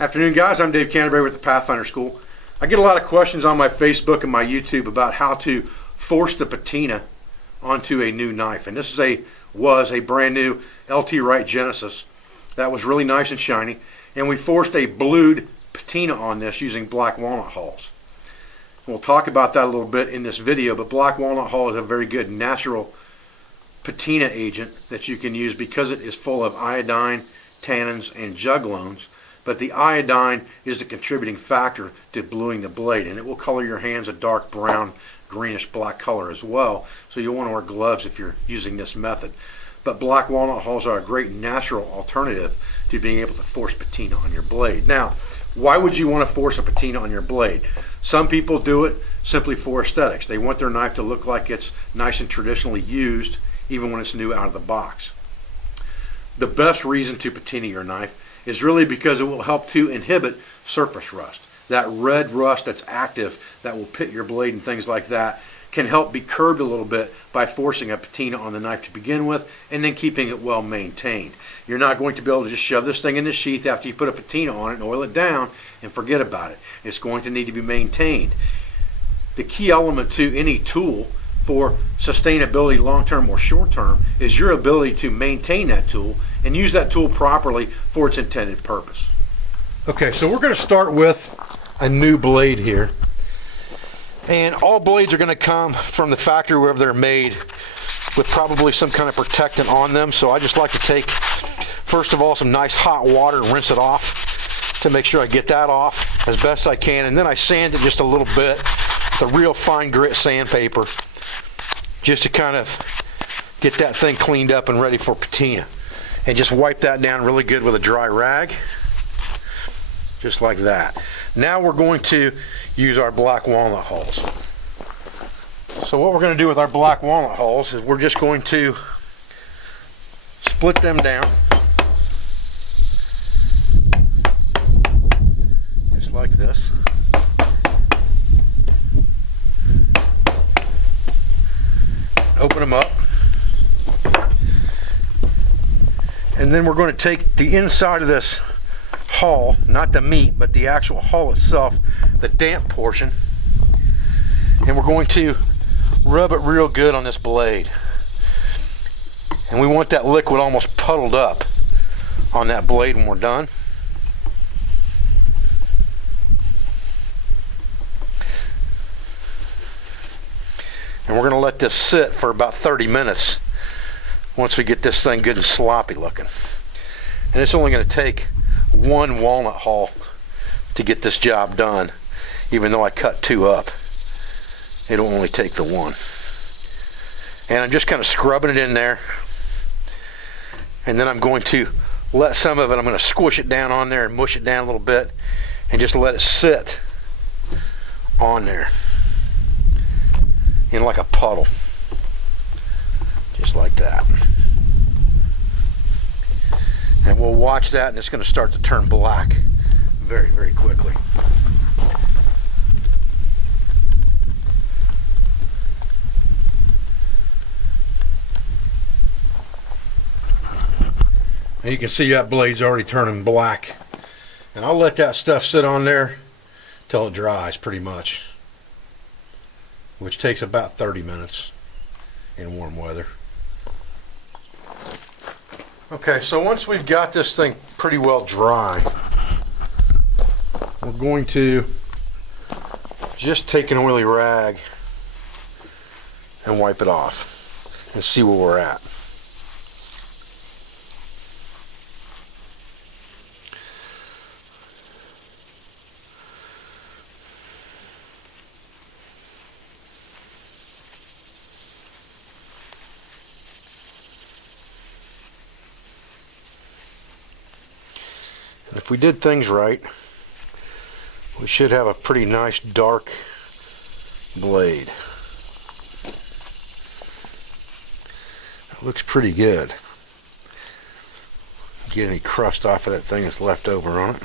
Afternoon, guys. I'm Dave Canterbury with the Pathfinder School. I get a lot of questions on my Facebook and my YouTube about how to force the patina onto a new knife. And this was a brand new LT Wright Genesis that was really nice and shiny. And we forced a blued patina on this using black walnut hulls. We'll talk about that a little bit in this video, but black walnut hull is a very good natural patina agent that you can use because it is full of iodine, tannins, and juglones. But the iodine is the contributing factor to bluing the blade, and it will color your hands a dark brown, greenish black color as well. So you'll want to wear gloves if you're using this method. But black walnut hulls are a great natural alternative to being able to force patina on your blade. Now, why would you want to force a patina on your blade? Some people do it simply for aesthetics. They want their knife to look like it's nice and traditionally used, even when it's new out of the box. The best reason to patina your knife is really because it will help to inhibit surface rust. That red rust that's active that will pit your blade and things like that can help be curbed a little bit by forcing a patina on the knife to begin with and then keeping it well maintained. You're not going to be able to just shove this thing in the sheath after you put a patina on it and oil it down and forget about it. It's going to need to be maintained. The key element to any tool for sustainability long-term or short-term is your ability to maintain that tool and use that tool properly for its intended purpose. Okay, so we're going to start with a new blade here. And all blades are going to come from the factory wherever they're made with probably some kind of protectant on them. So I just like to take, first of all, some nice hot water and rinse it off to make sure I get that off as best I can. And then I sand it just a little bit with a real fine grit sandpaper just to kind of get that thing cleaned up and ready for patina. And just wipe that down really good with a dry rag, just like that. Now we're going to use our black walnut hulls. So what we're going to do with our black walnut hulls is we're just going to split them down, just like this. Open them up. And then we're going to take the inside of this hull, not the meat, but the actual hull itself, the damp portion, and we're going to rub it real good on this blade. And we want that liquid almost puddled up on that blade when we're done. And we're going to let this sit for about 30 minutes once we get this thing good and sloppy looking. And it's only going to take one walnut hull to get this job done, even though I cut two up. It'll only take the one. And I'm just kind of scrubbing it in there, and then I'm going to let some of it, I'm going to squish it down on there and mush it down a little bit and just let it sit on there in like a puddle, just like that. And we'll watch that, and it's going to start to turn black very, very quickly. And you can see that blade's already turning black. And I'll let that stuff sit on there till it dries pretty much, which takes about 30 minutes in warm weather. Okay, so once we've got this thing pretty well dry, we're going to just take an oily rag and wipe it off and see where we're at. If we did things right, we should have a pretty nice dark blade. It looks pretty good. Get any crust off of that thing that's left over on it.